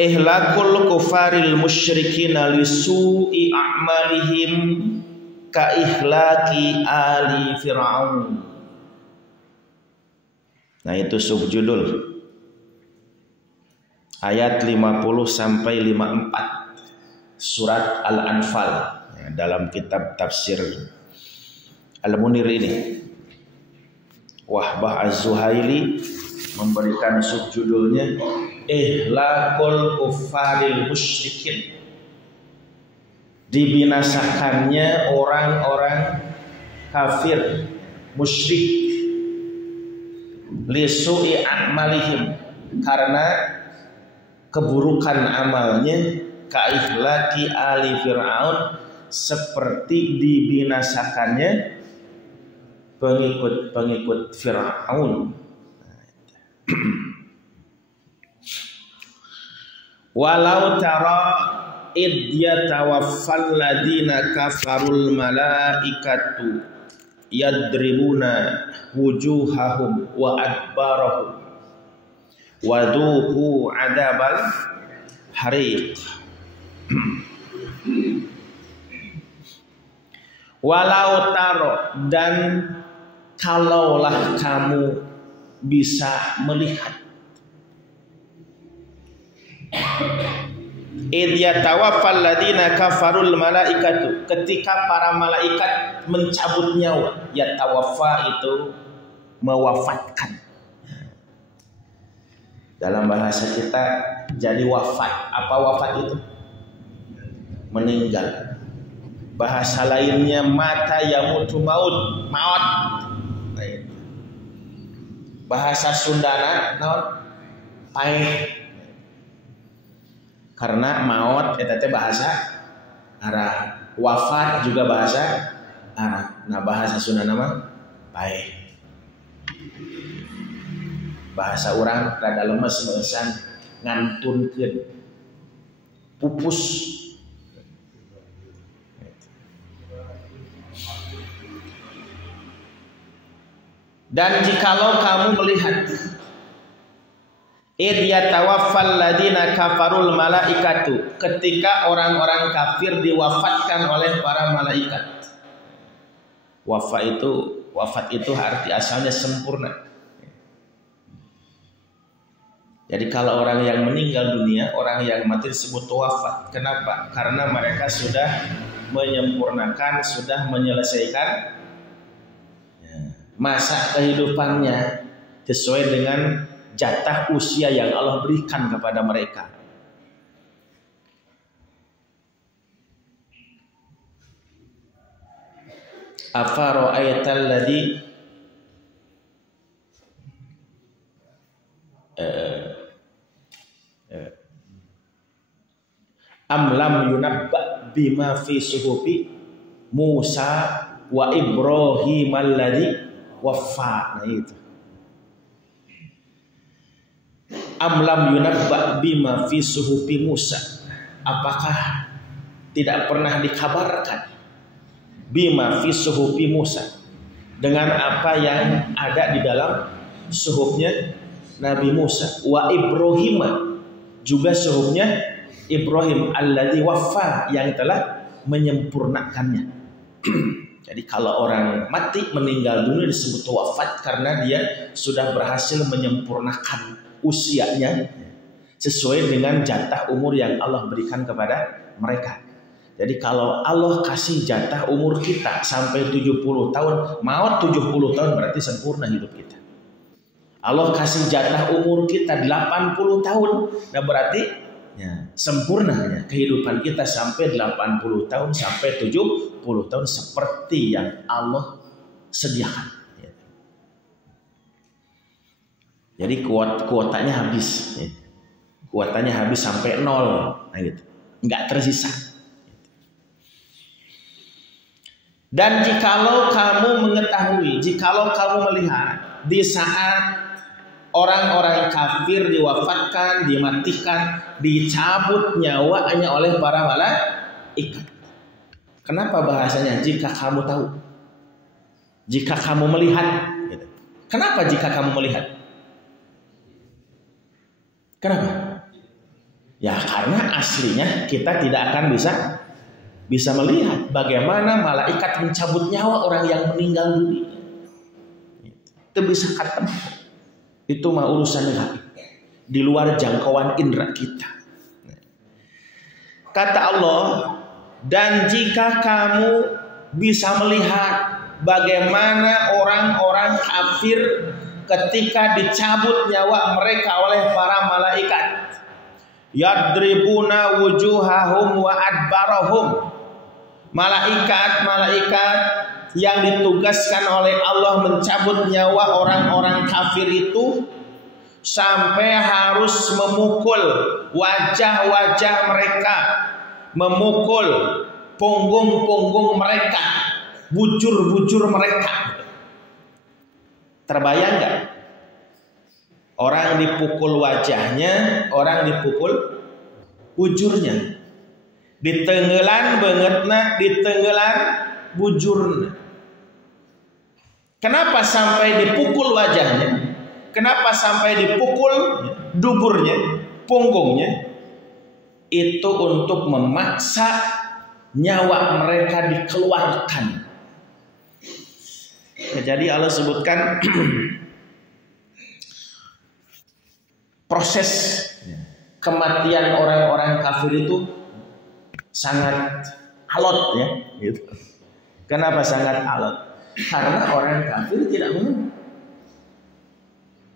Ihlakul kufaril musyrikin lisu'i a'malihim ka ihlaki ali fir'aun. Nah itu subjudul ayat 50 sampai 54 surat Al-Anfal ya, dalam kitab tafsir Al-Munir ini. Wahbah Az-Zuhaili memberikan subjudulnya Ihlakul kufaril musyrikin, dibinasakannya orang-orang kafir musyrik, lisu'i a'malihim, karena keburukan amalnya, kaihlaki ali fir'aun, seperti dibinasakannya pengikut-pengikut Fir'aun. Walau tara id yatawaffal ladina kafarul malaikatu yadribuna wujuhahum wa adbarahum waduhu adabal hariq. Walau taro, dan kalaulah kamu bisa melihat, id yatawaffal ladina kafarul malaikatu, ketika para malaikat mencabut nyawa. Yatawaffa itu mewafatkan. Dalam bahasa kita jadi wafat. Apa wafat itu? Meninggal. Bahasa lainnya mata yamutu maut, maut. Bahasa Sundana naon? Paeh. Karena maut eta teh bahasa Arab, wafat juga bahasa Arab. Nah bahasa Sunda nama paeh. Bahasa orang rada lemes meusan ngantunkeun, pupus. Dan jikalau kamu melihat id yatawaffal ladina kafarul malaikatu, ketika orang-orang kafir diwafatkan oleh para malaikat. Wafat itu arti asalnya sempurna. Jadi kalau orang yang meninggal dunia, orang yang mati disebut wafat. Kenapa? Karena mereka sudah menyempurnakan, sudah menyelesaikan masa kehidupannya sesuai dengan jatah usia yang Allah berikan kepada mereka. Afara'aital ladzi am lam yunabba bima fi suhufi Musa wa Ibrahim alladzi waffa. Nah itu. Am lam yunabba bima fi suhufi Musa. Apakah tidak pernah dikabarkan bima fi suhufi Musa, dengan apa yang ada di dalam suhufnya Nabi Musa, wa Ibrahim, juga suhufnya Ibrahim alladzi waffa, yang telah menyempurnakannya. Jadi kalau orang mati meninggal dunia disebut wafat karena dia sudah berhasil menyempurnakan usianya sesuai dengan jatah umur yang Allah berikan kepada mereka. Jadi kalau Allah kasih jatah umur kita sampai 70 tahun, maut 70 tahun berarti sempurna hidup kita. Allah kasih jatah umur kita 80 tahun, nah berarti ya, sempurna kehidupan kita sampai 80 tahun sampai 70 tahun seperti yang Allah sediakan. Jadi kuotanya habis, kuotanya habis sampai 0, nah gitu, nggak tersisa. Dan jikalau kamu mengetahui, jikalau kamu melihat di saat orang-orang kafir diwafatkan, dimatikan, dicabut nyawanya oleh para malaikat. Kenapa bahasanya jika kamu tahu? Jika kamu melihat. Kenapa jika kamu melihat? Kenapa? Ya karena aslinya kita tidak akan bisa melihat bagaimana malaikat mencabut nyawa orang yang meninggal dunia. Itu bisa ketemu. Itu mah urusan gaib, di luar jangkauan indera kita. Kata Allah, dan jika kamu bisa melihat bagaimana orang-orang kafir ketika dicabut nyawa mereka oleh para malaikat, yadribuna wujuhahum wa adbarahum, malaikat yang ditugaskan oleh Allah mencabut nyawa orang-orang kafir itu sampai harus memukul wajah-wajah mereka, memukul punggung-punggung mereka, bujur-bujur mereka. Terbayang nggak? Orang dipukul wajahnya, orang dipukul bujurnya, ditenggelan bangetna, ditenggelan bujurnya. Kenapa sampai dipukul wajahnya? Kenapa sampai dipukul duburnya, punggungnya? Itu untuk memaksa nyawa mereka dikeluarkan. Ya, jadi Allah sebutkan proses kematian orang-orang kafir itu sangat alot ya, gitu. Kenapa sangat alot? Karena orang kafir tidak mau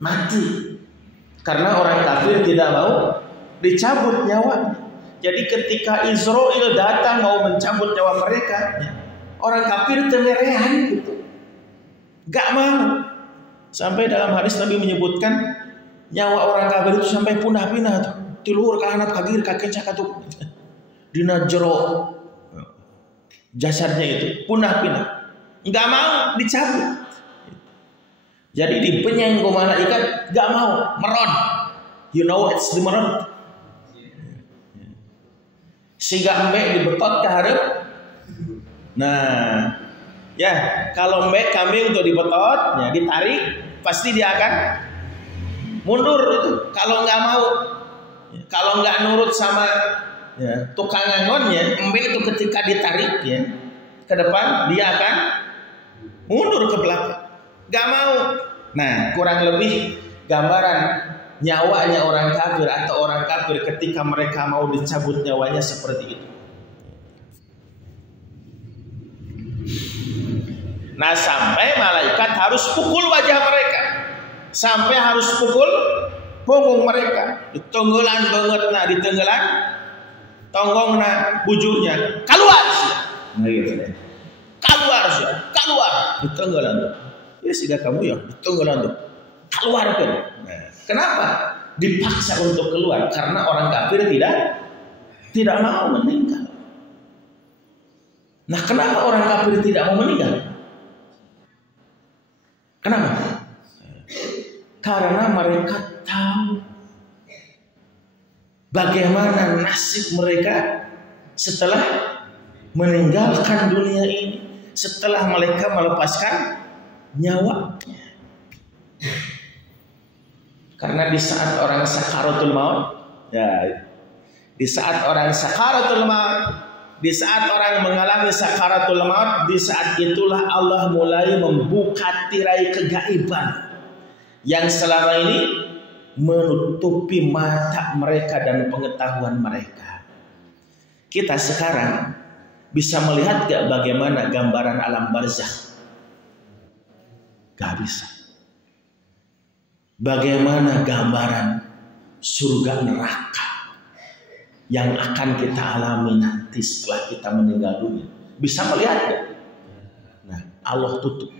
mati. Karena orang kafir tidak mau dicabut nyawa. Jadi ketika Israel datang mau mencabut nyawa mereka, orang kafir temerehan gitu, gak mau. Sampai dalam hadis Nabi menyebutkan nyawa orang kafir itu sampai punah-pinah tuh, tiluhur kahanat kagir kakek cakatuh, dina jero jasadnya itu punah-pinah. Nggak mau dicabut. Jadi dipenyeng ke malaikat, nggak mau, meron. You know it's the meron. Sehingga mbek dibetot ke hareup. Nah, ya kalau mbek kambing untuk dibetot, ya ditarik, pasti dia akan mundur itu. Kalau nggak mau, kalau nggak nurut sama ya, tukang angonnya, mbek itu ketika ditarik ya ke depan, dia akan mundur ke belakang, gak mau. Nah, kurang lebih gambaran nyawanya orang kafir atau orang kafir ketika mereka mau dicabut nyawanya seperti itu. Nah, sampai malaikat harus pukul wajah mereka, sampai harus pukul punggung mereka, ditenggelan banget, nah ditenggelan, tonggong nah bujurnya keluar, nah gitu deh. Keluar, ditenggelan tuh. Ya sehingga kamu ya ditenggelan tuh, keluar kan. Nah, kenapa? Dipaksa untuk keluar karena orang kafir tidak mau meninggal. Nah, kenapa orang kafir tidak mau meninggal? Kenapa? Karena mereka tahu bagaimana nasib mereka setelah meninggalkan dunia ini, setelah mereka melepaskan nyawa. Karena di saat orang sakaratul maut, ya, di saat orang sakaratul maut, di saat orang mengalami sakaratul maut, di saat itulah Allah mulai membuka tirai kegaiban yang selama ini menutupi mata mereka dan pengetahuan mereka. Kita sekarang bisa melihat gak bagaimana gambaran alam barzakh? Gak bisa. Bagaimana gambaran surga neraka yang akan kita alami nanti setelah kita meninggal dunia? Bisa melihat gak? Nah, Allah tutup.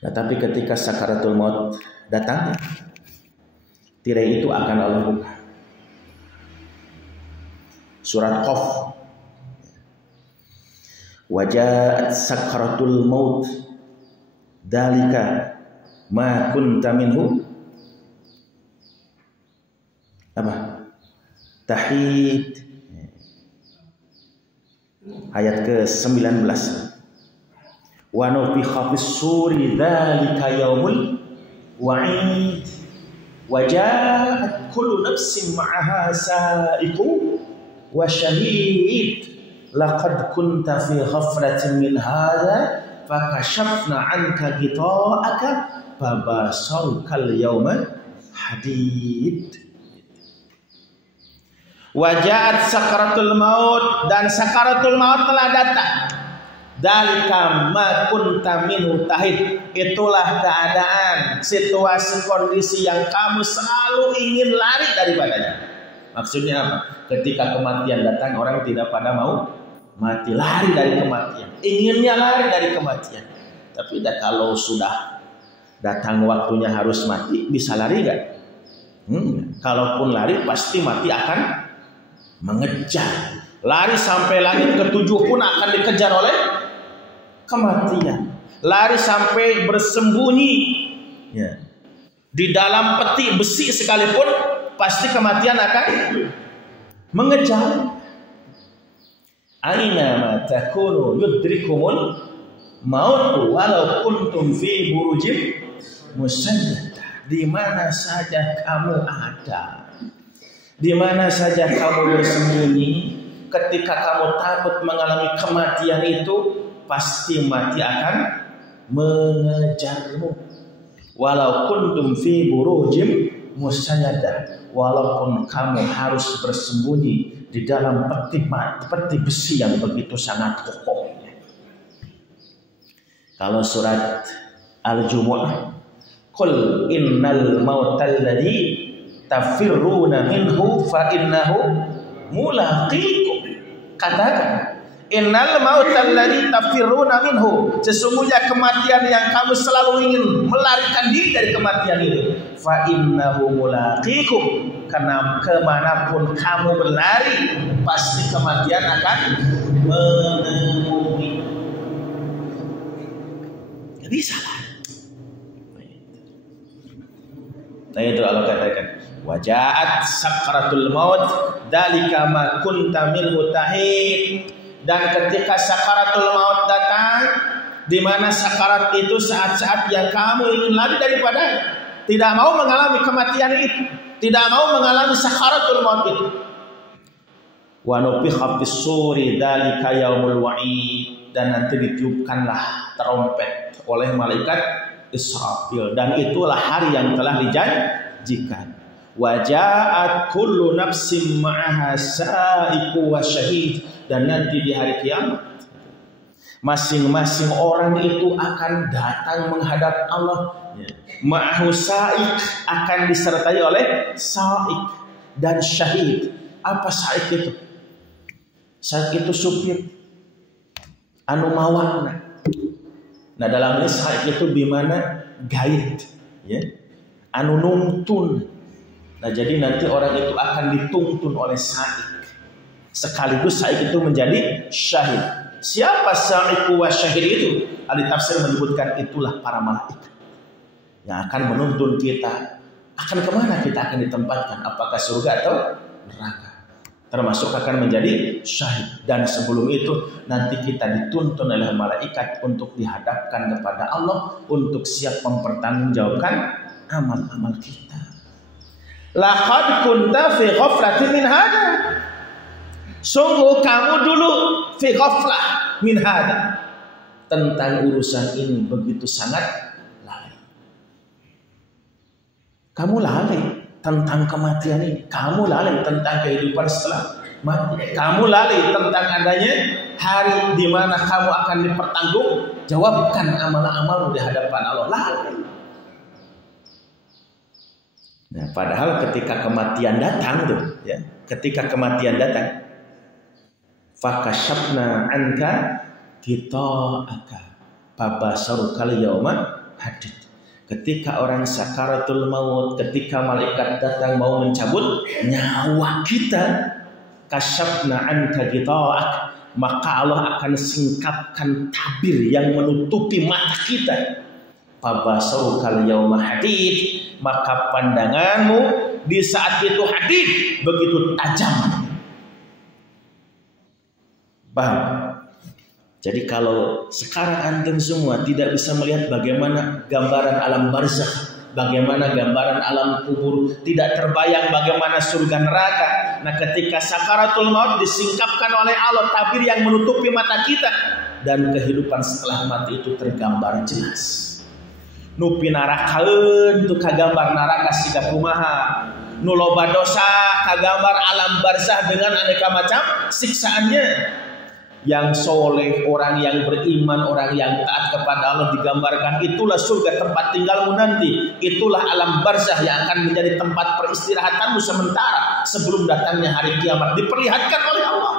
Nah, tapi ketika sakaratul maut datang, tirai itu akan Allah buka. Surat Qaf, wajaat sakaratul maut dalika ma kunta minhu apa? Tahid, ayat ke-19. Wa nufikha fis suri dzalika yaumul wa'id. Waja'at kullu nafsin ma'aha sa'iqu wa syahid. Laqad kunta fi ghaflatin min hadha fakashafna 'anka ghita'aka fabasarukal yawma hadid. Waja'at sakaratul maut, dan sakaratul maut telah datang. Dalika ma kunta minhu tahid, itulah keadaan, situasi, kondisi yang kamu selalu ingin lari daripadanya. Maksudnya apa? Ketika kematian datang, orang tidak pada mau mati, lari dari kematian, inginnya lari dari kematian. Tapi kalau sudah datang waktunya harus mati, bisa lari gak? Kalaupun lari, pasti mati akan mengejar. Lari sampai langit ketujuh pun akan dikejar oleh kematian. Lari sampai bersembunyi di dalam peti besi sekalipun, pasti kematian akan mengejar. Aina ma takunu yudrikumul maut walau kuntum fi burujim musayyadah. Di mana saja kamu ada, di mana saja kamu bersembunyi, ketika kamu takut mengalami kematian itu, pasti mati akan mengejarmu. Walau kuntum fi burujim musayyadah, walaupun kamu harus bersembunyi di dalam peti besi yang begitu sangat kokoh. Kalau surat Al-Jumu'ah, qul innal mautal ladzi tafirruna minhu fa innahu mulaqikum. Katakan, innal mautal ladzi tafirruna minhu, sesungguhnya kematian yang kamu selalu ingin melarikan diri dari kematian itu, fa innahu mulaqikum, karena kemanapun kamu berlari, pasti kematian akan menemui. Gak bisa lah. Nah itu Allah katakan, waja'at sakaratul maut dalika ma kunta minhu tahid. Dan ketika sakaratul maut datang, di mana sakarat itu saat-saat yang kamu ingin lari daripada, tidak mau mengalami kematian itu, tidak mau mengalami sakaratul maut itu. Wa nufikha fis-suri dalika yaumul wa'id, dan nanti ditiupkanlah trompet oleh malaikat Israfil, dan itulah hari yang telah dijanjikan. Waja'at kullu nafsin ma'aha sa'iqu wa syahid, dan nanti di hari kiamat masing-masing orang itu akan datang menghadap Allah. Ma'ahu sa'iq, akan disertai oleh sa'iq dan syahid. Apa sa'iq itu? Sa'iq itu supir anu mawana. Nah dalam ini sa'iq itu bimana guide, ya, anu nuntun. Nah jadi nanti orang itu akan dituntun oleh sa'iq, sekaligus sa'iq itu menjadi syahid. Siapa sa'iq wa syahid itu? Ahli tafsir menyebutkan itulah para malaikat yang akan menuntun kita. Akan kemana kita akan ditempatkan? Apakah surga atau neraka? Termasuk akan menjadi syahid. Dan sebelum itu nanti kita dituntun oleh malaikat untuk dihadapkan kepada Allah, untuk siap mempertanggungjawabkan amal-amal kita. Laqad kunta fi ghaflatin min hada. Sungguh kamu dulu fi ghaflah min hada, tentang urusan ini begitu sangat lalai. Kamu lalai tentang kematian ini, kamu lalai tentang kehidupan setelah mati, kamu lalai tentang adanya hari di mana kamu akan dipertanggungjawabkan amal-amalmu di hadapan Allah. Lalai. Nah, padahal ketika kematian datang tuh, ya, ketika kematian datang, fakashafna anka ghita'aka fabasarukal yawma hadid. Ketika orang sakaratul maut, ketika malaikat datang mau mencabut nyawa kita, kasyafna anka ghita'ak, maka Allah akan singkapkan tabir yang menutupi mata kita. Fabasarukal yawma hadid, maka pandanganmu di saat itu hadid, begitu tajam. Paham? Jadi kalau sekarang antum semua tidak bisa melihat bagaimana gambaran alam barzakh bagaimana gambaran alam kubur, tidak terbayang bagaimana surga neraka. Nah, ketika sakaratul maut disingkapkan oleh Allah tabir yang menutupi mata kita, dan kehidupan setelah mati itu tergambar jelas. Nu pinarakaeun tu kagambar neraka siga kumaha, nu loba dosa kagambar alam barzah dengan aneka macam siksaannya. Yang soleh, orang yang beriman, orang yang taat kepada Allah digambarkan itulah surga tempat tinggalmu nanti. Itulah alam barzah yang akan menjadi tempat peristirahatanmu sementara sebelum datangnya hari kiamat, diperlihatkan oleh Allah.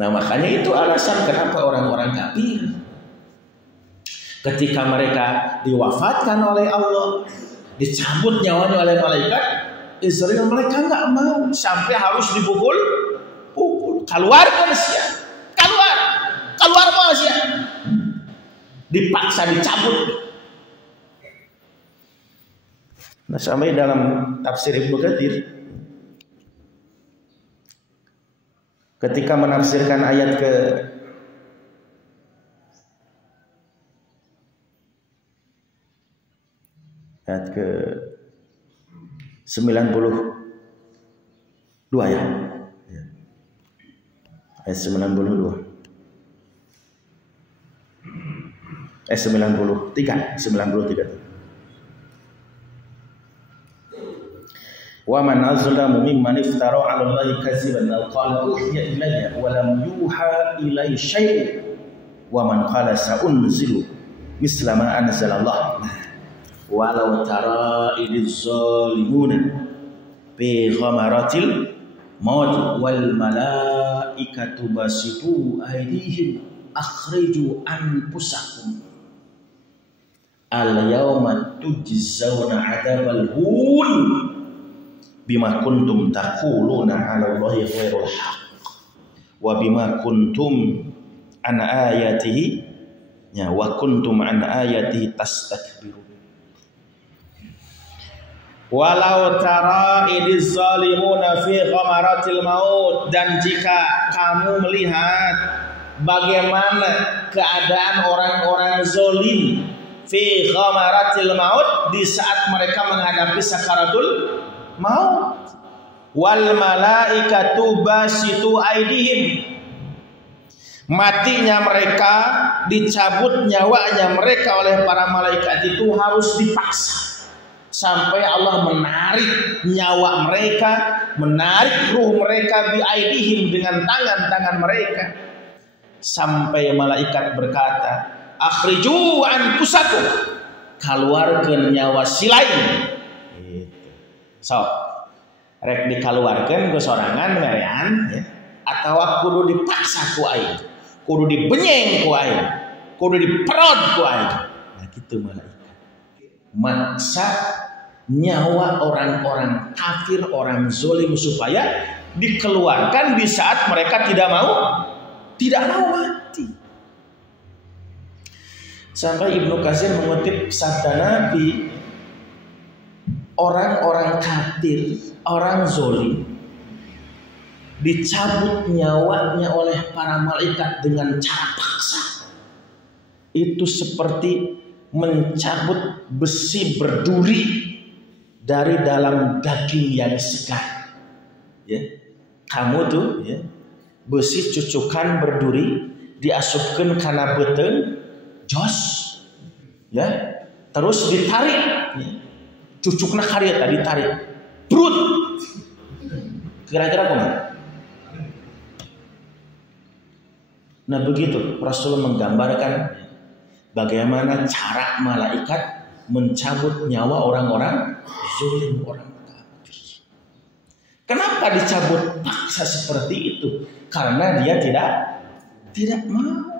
Nah, makanya itu alasan kenapa orang-orang kafir ketika mereka diwafatkan oleh Allah, dicabut nyawanya oleh malaikat Israel, mereka nggak mau sampai harus dipukul. Keluarkan sia, keluar mau sia, dipaksa dicabut. Nah, sampai dalam tafsir Ibnu Katsir ketika menafsirkan ayat ke 92 ya. Ayat 92. 93. Wa man azlamu mimman iftara 'ala Allahi kadziban aw qala uhiya ilayya wa lam yuha ilayya syai'un wa man qala sa'unzilu misla ma anzala Allah walau tara idz zalimuna fi ghamaratil maut wal malaikatu basitu aydihim akhriju anfusakum al yawma tujzauna adzabal hun bima kuntum taquluna 'ala Allahi ghairul haqq wa bima kuntum an ayatihi wa kuntum an ayatihi tastakbirun. Walau tara idiz zalimuna fi ghamaratil maut, dan jika kamu melihat bagaimana keadaan orang-orang zalim fi ghamaratil maut, di saat mereka menghadapi sakaratul maut, wal malaikatu basitu aidihim, matinya mereka, dicabut nyawanya mereka oleh para malaikat itu harus dipaksa sampai Allah menarik nyawa mereka, menarik ruh mereka bi aidihim dengan tangan-tangan mereka, sampai malaikat berkata, akhriju anfusakum, keluarkan nyawa si lain. So, rek dikeluarkan ke sorangan ngarean ya, atau kudu dipaksa ku aing, kudu dibenyeng ku aing, kudu diperot ku aing. Nah gitu malaikat maksa nyawa orang-orang kafir, orang zalim supaya dikeluarkan di saat mereka tidak mau mati. Sampai Ibnu Katsir mengutip sabda Nabi, orang-orang kafir, orang zalim dicabut nyawanya oleh para malaikat dengan cara paksa. Itu seperti mencabut besi berduri dari dalam daging yang segar. Ya, kamu tuh ya, besi cucukan berduri diasupkan kana beteng jos, ya, terus ditarik, ya. Cucukna karya tadi tarik, brut. Kira-kira kemana? Nah begitu Rasulullah menggambarkan bagaimana cara malaikat mencabut nyawa orang-orang zalim, orang kafir. Kenapa dicabut paksa seperti itu? Karena dia tidak mau.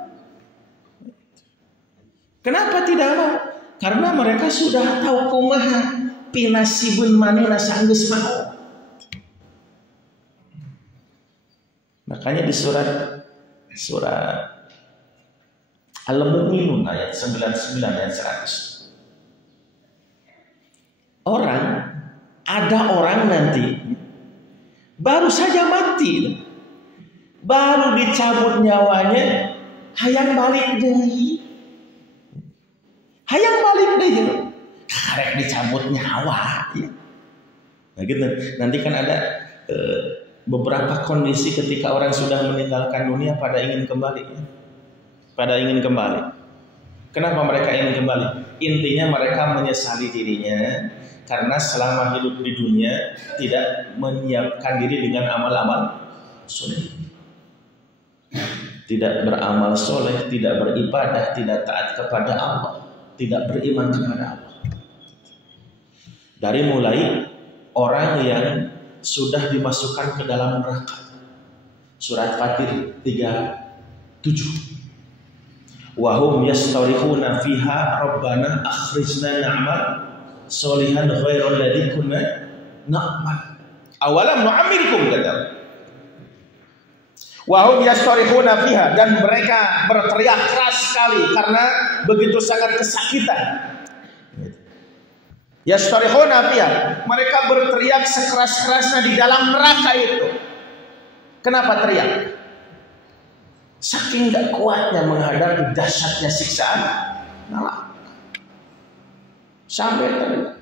Kenapa tidak mau? Karena mereka sudah tahu kumaha pinasibun manehna sanggeus mau. Makanya di surat Al-Mu'minun ayat 99 ayat 100. Ada orang nanti baru saja mati, baru dicabut nyawanya, hayang balik deui. karek dicabut nyawa. Ya. Nah gitu. Nanti kan ada beberapa kondisi ketika orang sudah meninggalkan dunia pada ingin kembali. Ya. Pada ingin kembali. Kenapa mereka ingin kembali? Intinya mereka menyesali dirinya karena selama hidup di dunia tidak menyiapkan diri dengan amal-amal soleh. Tidak beramal soleh, tidak beribadah, tidak taat kepada Allah, tidak beriman kepada Allah. Dari mulai orang yang sudah dimasukkan ke dalam neraka. Surat Fatir 37. Wahum yastarihuna fiha rabbana akhrijna na'mal solihan ghairal ladzi kunna na'mal. Awalam nu'ammirkum kata. Wahum yastarihuna fiha, dan mereka berteriak keras sekali karena begitu sangat kesakitan. Yastarihuna fiha, mereka berteriak sekeras-kerasnya di dalam neraka itu. Kenapa teriak? Saking gak kuatnya menghadapi dahsyatnya siksaan neraka. Sampai teriak.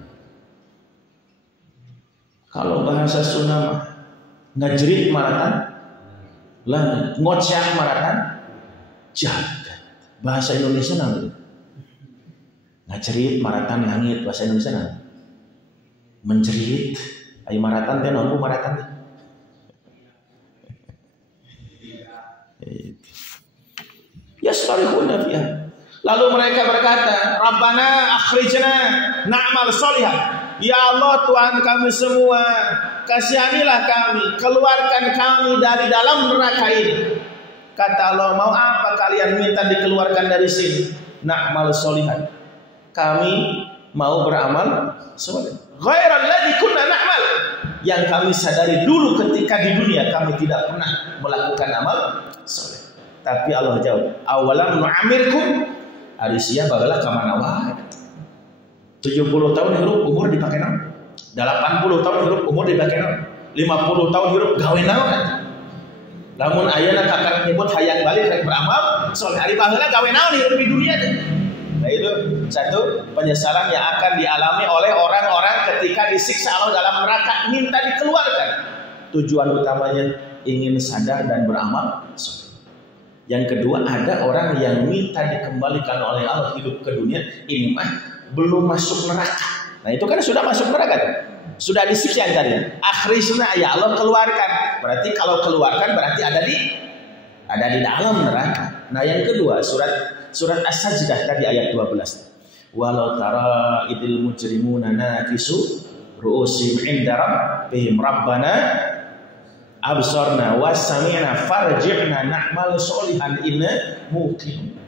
Kalau bahasa Sunda ngajrit maratan, lah ngoceh maratan jagat. Bahasa Indonesia namanya ngajerit maratan langit. Bahasa Indonesia namanya menjerit. Ayo maratan teh nopo maratan teh. Yastarihuna fiha. Lalu mereka berkata, Rabbana akhrijna na'mal sholihan. Ya Allah, Tuhan kami semua, kasihanilah kami, keluarkan kami dari dalam neraka ini. Kata Allah, mau apa kalian minta dikeluarkan dari sini? Na'mal sholihan. Kami mau beramal soleh. Ghairal ladzi kunna na'mal. Yang kami sadari dulu ketika di dunia kami tidak pernah melakukan amal soleh. Tapi Allah jawab, awalam nu'amirkum. Arisia bagalah kamana wae. 70 tahun hirup umur dipakai naon? 80 tahun hirup umur dipakai naon? 50 tahun hirup gawe naon? Lamun ayeuna kakak nyebut hayang balik rek beramal, soal hari baheula gawe naon hirup di dunia teh. Nah itu satu penyesalan yang akan dialami oleh orang-orang ketika disiksa Allah dalam neraka, minta dikeluarkan. Tujuan utamanya ingin sadar dan beramal soleh. Yang kedua, ada orang yang minta dikembalikan oleh Allah hidup ke dunia, ini mah belum masuk neraka. Nah itu kan sudah masuk neraka kan? Sudah disiksa tadi. Akhirnya ya Allah keluarkan. Berarti kalau keluarkan berarti ada di dalam neraka. Nah yang kedua, surat As-Sajdah tadi ayat 12. Walau tara idil mujrimuna nakisu ru'usim inda rabbihim rabbana absorna wasami'na farji'na na'mal sholihan inna muqim.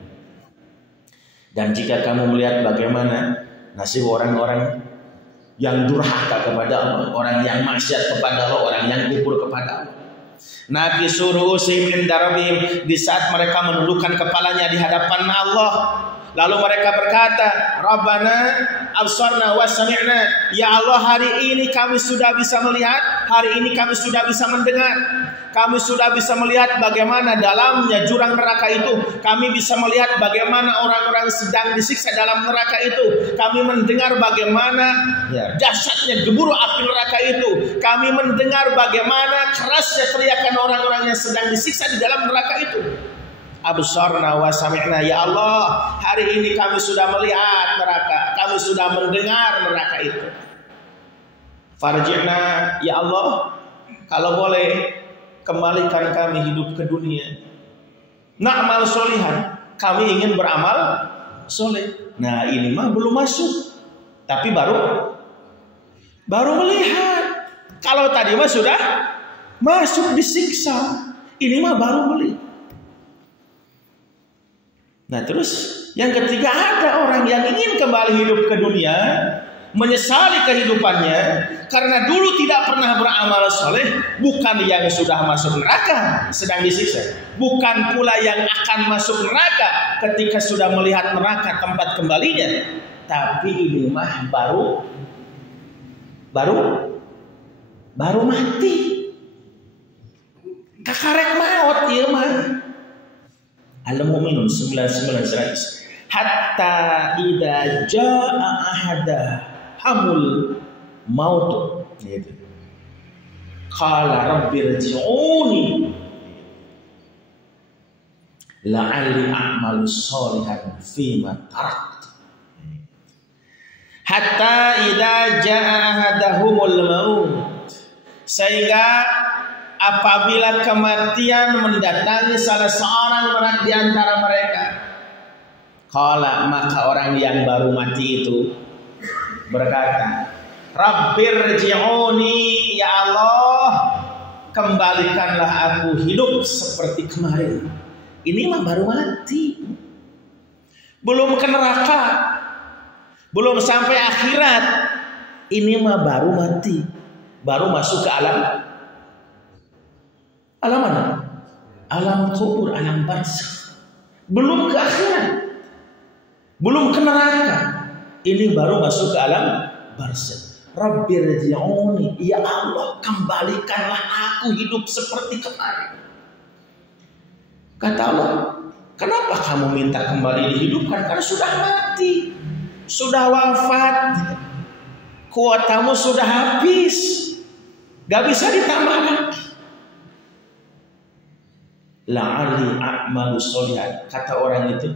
Dan jika kamu melihat bagaimana nasib orang-orang yang durhaka kepada Allah, orang yang maksiat kepada Allah, orang yang kufur kepada Allah. Nakisu ru'usim inda rabbihim, di saat mereka menundukkan kepalanya di hadapan Allah, lalu mereka berkata, Rabbana absorna wasami'na. Ya Allah, hari ini kami sudah bisa melihat, hari ini kami sudah bisa mendengar, kami sudah bisa melihat bagaimana dalamnya jurang neraka itu, kami bisa melihat bagaimana orang-orang sedang disiksa dalam neraka itu, kami mendengar bagaimana dahsyatnya gemuruh api neraka itu, kami mendengar bagaimana kerasnya teriakan orang-orang yang sedang disiksa di dalam neraka itu. Absarna wa sami'na. Ya Allah, hari ini kami sudah melihat neraka, kami sudah mendengar neraka itu. Farji'na, ya Allah, kalau boleh kembalikan kami hidup ke dunia. Na'mal sholihan, kami ingin beramal soleh. Nah ini mah belum masuk, tapi baru melihat. Kalau tadi mah sudah masuk disiksa, ini mah baru melihat. Nah terus yang ketiga, ada orang yang ingin kembali hidup ke dunia, menyesali kehidupannya karena dulu tidak pernah beramal soleh. Bukan yang sudah masuk neraka sedang disiksa, bukan pula yang akan masuk neraka ketika sudah melihat neraka tempat kembalinya, tapi ini mah baru mati, kakarek maut ieu mah. Al-Mu'minun 99-100. Hatta idza jaa ahada yalhamul maut gitu. Qala rabbirji'uni la'alli a'malu sholihan fima taraktu hatta idza jaa ahadahumul maut, sehingga apabila kematian mendatangi salah seorang di antara mereka, qala, maka orang yang baru mati itu berkata, rabbirji'uni, ya Allah kembalikanlah aku hidup seperti kemarin. Ini mah baru mati, belum ke neraka, belum sampai akhirat. Ini mah baru mati, baru masuk ke alam mana? Alam kubur, alam barzakh. Belum ke akhirat, belum ke neraka. Ini baru masuk ke alam barzakh. Rabbirji'uni, ya Allah kembalikanlah aku hidup seperti kemarin. Kata Allah, kenapa kamu minta kembali dihidupkan? Karena sudah mati, sudah wafat, kuotamu sudah habis, gak bisa ditambah lagi. La'ali a'malu sholihan, kata orang itu,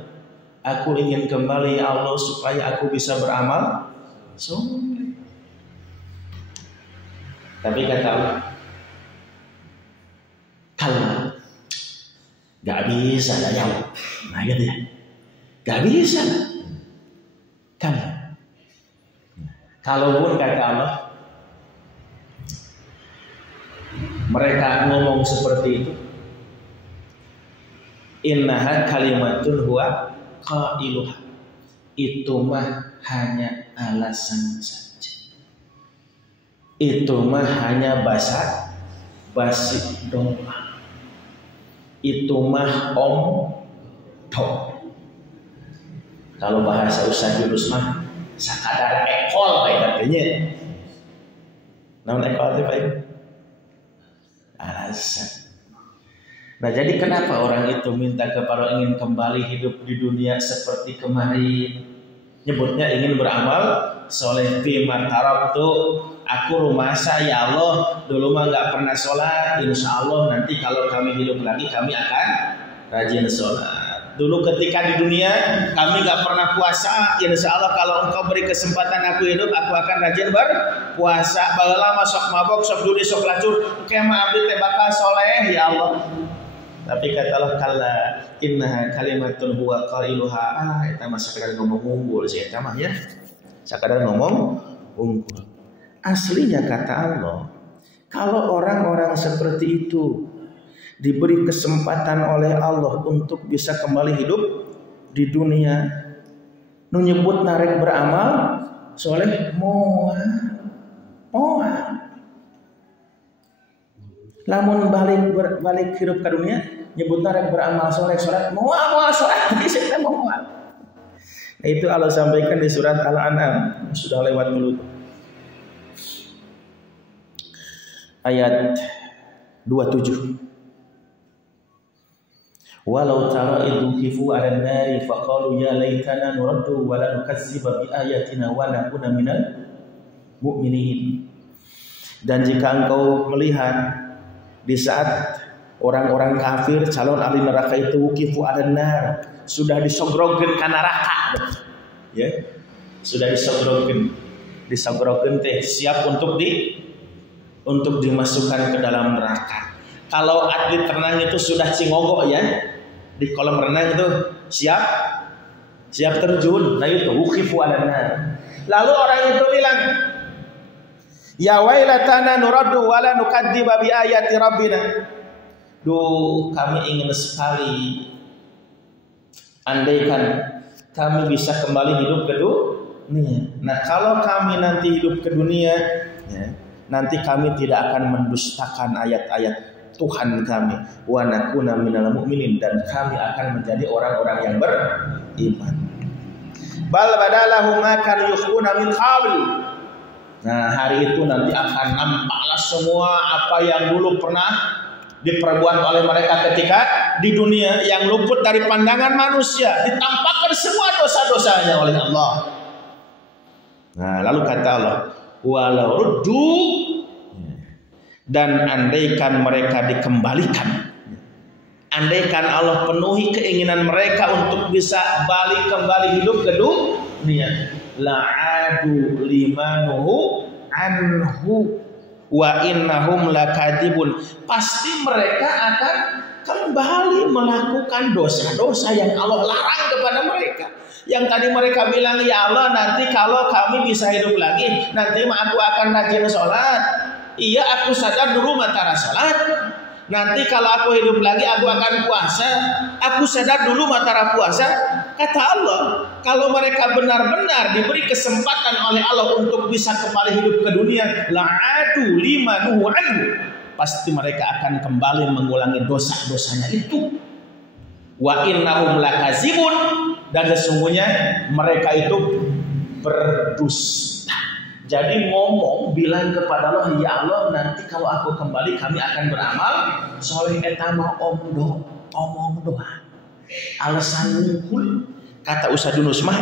aku ingin kembali ya Allah supaya aku bisa beramal soleh. Tapi kata Allah, kalau gak bisa lah ya, nah gitu ya, gak bisa kan. Kalaupun kata Allah mereka ngomong seperti itu, innaha kalimatun huwa qailuha, itu mah hanya alasan saja, itu mah hanya basi doang, itu mah tok. Kalau bahasa Ustaz Yunus mah sakadar ekol kayak katanya. Namun ekol itu baik alasan. Nah, jadi kenapa orang itu minta kepada ingin kembali hidup di dunia seperti kemarin? Nyebutnya ingin beramal soleh fima taraktu. Aku rumasa ya Allah, dulu mah nggak pernah sholat. Insya Allah nanti kalau kami hidup lagi kami akan rajin sholat. Dulu ketika di dunia kami nggak pernah puasa. Insya Allah kalau engkau beri kesempatan aku hidup, aku akan rajin berpuasa. Baheula mah sok mabok, sok judi, sok lacur. Kema abdi teh bakal soleh ya Allah. Tapi kata Allah, kalla innaha kalimatun huwa qailuha. Eta mah sakadar ngomong unggul sih eta mah ya. Sakadar ngomong unggul. Aslinya kata Allah, kalau orang-orang seperti itu diberi kesempatan oleh Allah untuk bisa kembali hidup di dunia, nu nyebut narek beramal soleh moal. Lamun balik hidup ke dunia nyebut narek beramal soleh sholat moal sholat bisa moal. Nah, itu Allah sampaikan di surat Al-An'am, sudah lewat dulu. Ayat 27. Walau tara idh kifu 'alan nari faqalu ya laitana nuraddu wa la nukadziba bi ayatina wa nakuna minal mu'minin. Dan jika engkau melihat di saat orang-orang kafir calon ahli neraka itu kifu 'alan nar, sudah disogrogkeun ka neraka, ya, sudah disogrogkeun teh siap untuk dimasukkan ke dalam neraka. Kalau atlet renang itu sudah cingogok ya, di kolam renang itu siap terjun. Nah itu wuqifu 'alan nar. Lalu orang itu bilang, ya wailatana nuraddu wa la nukadziba bi ayati rabbina. Duh, kami ingin sekali andaikan kami bisa kembali hidup ke dunia. Nah, kalau kami nanti hidup ke dunia, ya, nanti kami tidak akan mendustakan ayat-ayat Tuhan kami, wa nakuna minal mu'minin, dan kami akan menjadi orang-orang yang beriman. Bal badalahu ma kan yukhuna min qabl. Nah, hari itu nanti akan nampaklah semua apa yang dulu pernah diperbuat oleh mereka ketika di dunia yang luput dari pandangan manusia, ditampakkan semua dosa-dosanya oleh Allah. Nah, lalu kata Allah, walau ruddu, dan andaikan mereka dikembalikan, andaikan Allah penuhi keinginan mereka untuk bisa balik kembali hidup ke dunia, la'adu limanuhu anhu wa innahum lakadibun, pasti mereka akan kembali melakukan dosa-dosa yang Allah larang kepada mereka. Yang tadi mereka bilang, ya Allah nanti kalau kami bisa hidup lagi, nanti aku akan rajin sholat. Iya, aku sadar dulu matara sholat. Nanti kalau aku hidup lagi aku akan puasa. Aku sadar dulu matara puasa. Kata Allah, kalau mereka benar-benar diberi kesempatan oleh Allah untuk bisa kembali hidup ke dunia, la'adu limanuhu anhu, pasti mereka akan kembali mengulangi dosa-dosanya itu. Wa innahum lakazibun, dan sesungguhnya mereka itu berdusta. Jadi ngomong bilang kepada Allah, ya Allah nanti kalau aku kembali kami akan beramal soleh, etama omong doa, alasan ngukul. Kata Ustaz Yunus mah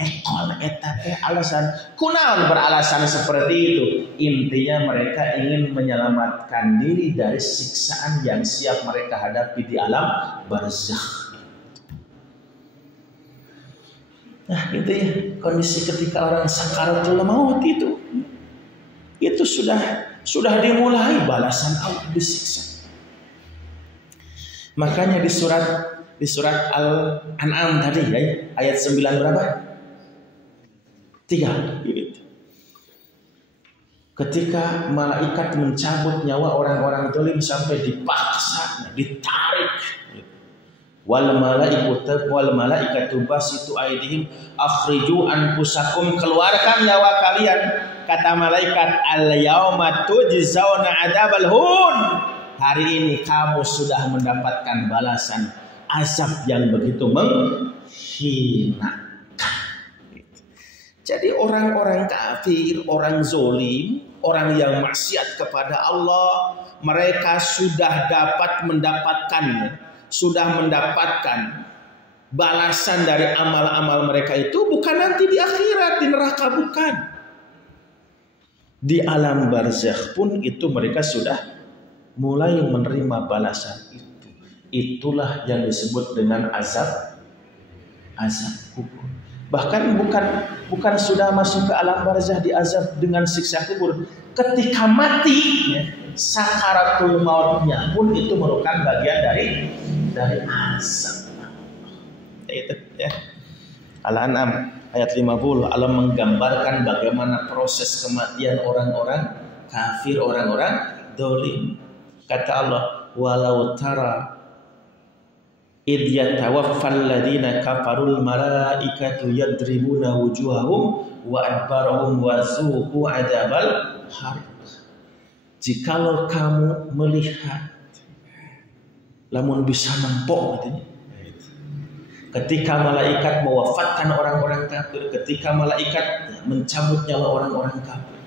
ekol eta teh alasan. Kunaon beralasan seperti itu? Intinya mereka ingin menyelamatkan diri dari siksaan yang siap mereka hadapi di alam barzakh. Nah, itu ya kondisi ketika orang sakaratul maut itu sudah dimulai balasan Allah, disiksa. Makanya di surat Al-An'am tadi ya, ayat 9 berapa? 3 gitu. Ketika malaikat mencabut nyawa orang-orang zalim sampai dipaksa, ditarik. Wal malaikatu basitu aydihim akhriju anfusakum, keluarkan nyawa kalian. Kata malaikat, al yauma tujzauna adzabal hun, hari ini kamu sudah mendapatkan balasan azab yang begitu menghinakan. Jadi orang-orang kafir, orang zolim, orang yang maksiat kepada Allah, mereka sudah mendapatkan balasan dari amal-amal mereka itu bukan nanti di akhirat, di neraka, bukan. Di alam barzakh pun itu mereka sudah mulai menerima balasan itu. Itulah yang disebut dengan azab kubur. Bahkan bukan sudah masuk ke alam barzakh diazab dengan siksa kubur. Ketika mati, sakaratul mautnya pun itu merupakan bagian dari azab. Itu ya. Al-An'am ayat 50, Allah menggambarkan bagaimana proses kematian orang-orang kafir, orang-orang dolim. Kata Allah, walau tara id yatawaffal ladina kafarul malaikatu yadribuna wujuhahum wa adbarahum wa zuqu adzabal hariq. Jikalau kamu melihat, lamun bisa nempok katanya, ketika malaikat mewafatkan orang-orang kafir, ketika malaikat mencabut nyawa orang-orang kafir,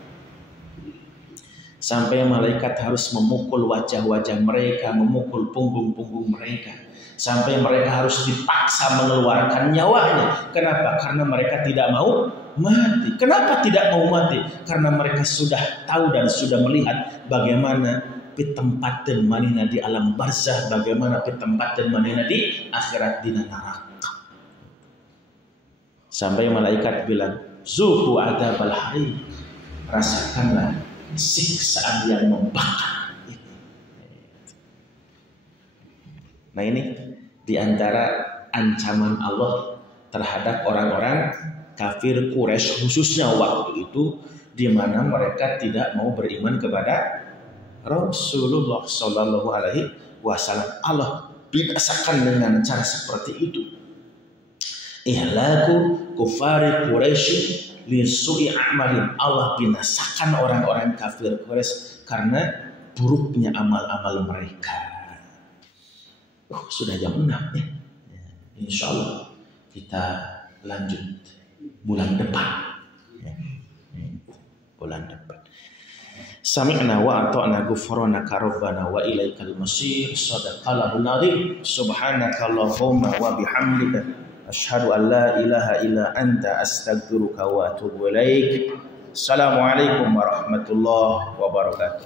sampai malaikat harus memukul wajah-wajah mereka, memukul punggung-punggung mereka, sampai mereka harus dipaksa mengeluarkan nyawanya. Kenapa? Karena mereka tidak mau mati. Kenapa tidak mau mati? Karena mereka sudah tahu dan sudah melihat bagaimana pitempatan manina di alam barzakh, bagaimana pitempatan manina di akhirat, di neraka. Sampai malaikat bilang, zuqu adzabal hariq, rasakanlah siksaan yang membakar. Nah, ini diantara ancaman Allah terhadap orang-orang kafir Quraisy, khususnya waktu itu di mana mereka tidak mau beriman kepada Rasulullah Sallallahu Alaihi Wasallam. Allah binasakan dengan cara seperti itu. Ihlaku kufari Quraisy li su'i a'malin. Allah binasakan orang-orang kafir Quraisy karena buruknya amal-amal mereka. Sudah jam 6 ya. Insya Allah kita lanjut bulan depan. Bulan depan. Sami'na wa ata'na ghufranaka rabbana wa ilaikal masir. Shadaqallahul azim. Subhanakallahumma wa bihamdika Asyhadu an la ilaha illa anta astaghfiruka wa atubu ilaik. Assalamualaikum warahmatullahi wabarakatuh.